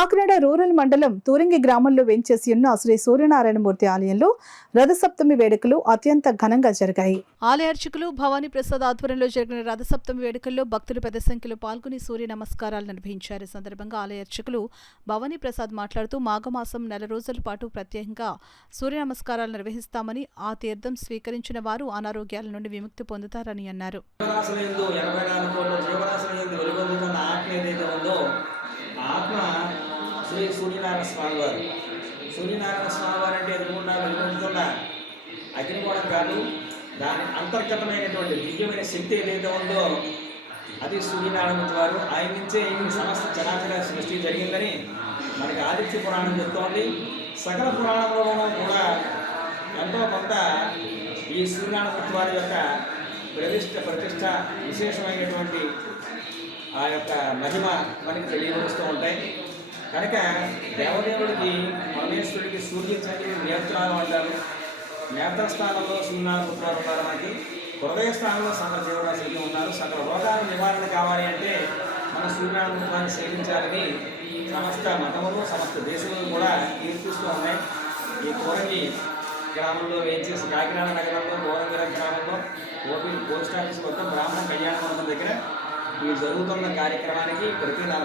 Kakinada rural మండలం తూరంగి గ్రామంలో వేంచేసి ఉన్న శ్రీ సూర్యనారాయణమూర్తి ఆలయంలో రథసప్తమి వేడుకలు అత్యంత ఘనంగా జరిగాయి. ఆలయ అర్చకులు భవానీ ప్రసాద్ ఆధ్వర్యంలో జరిగిన రథసప్తమి వేడుకల్లో భక్తులు పెద్ద సంఖ్యలో పాల్గొని సూర్య నమస్కారాలు నిర్వహించారు. ఈ సందర్భంగా ఆలయ అర్చకులు భవానీ ప్రసాద్ మాట్లాడుతూ మాఘమాసం 4 రోజుల పాటు ప్రత్యేకంగా సూర్య నమస్కారాలు నిర్వహిస్తామని, ఆ తీర్థం స్వీకరించిన వారు అనారోగ్యాల నుండి విముక్తి పొందుతారని అన్నారు. ఆత్మ శ్రీ సూర్యనారాయణ స్వామి వారు. సూర్యనారాయణ స్వామి వారు అంటే ఎదురుకుండా వెలుగుతున్న అగ్నిగోళం కాదు, దాని అంతర్గతమైనటువంటి దివ్యమైన శక్తి ఏదైతే ఉందో అది సూర్యనారాయణ వారు. ఆయన నుంచే ఈ సమస్త చరాచర సృష్టి జరిగిందని మనకి ఆదిత్య పురాణం చెప్తోంది. సకల పురాణంలో కూడా ఎంతో కొంత ఈ సూర్యనారాయణ వారి యొక్క ప్రతిష్ట విశేషమైనటువంటి ఆ యొక్క మహిమ మనకి తెలియవస్తూ ఉంటాయి. కనుక దేవదేవుడికి పరమేశ్వరుడికి సూర్యచంద్రుడు నేత్రాలు అంటారు. నేత్రస్థానంలో సూర్యనారాయణ ఉన్నారు. మనకి హృదయ స్థానంలో సమరదేవుడు ఉన్నారు. సకల రోగాల నివారణ కావాలి అంటే మన సూర్యనారాయణ సేవించాలని సమస్త మతములు సమస్త దేశములు కూడా కీర్తిస్తూ ఉన్నాయి. ఈ తూరంగి గ్రామంలో వేయించేసి కాకినాడ నగరంలో గోరంగర గ్రామంలో పోస్ట్ ఆఫీస్ వద్ద బ్రాహ్మణ కళ్యాణ మండపం దగ్గర ఈ జరుగుతున్న కార్యక్రమానికి ప్రతి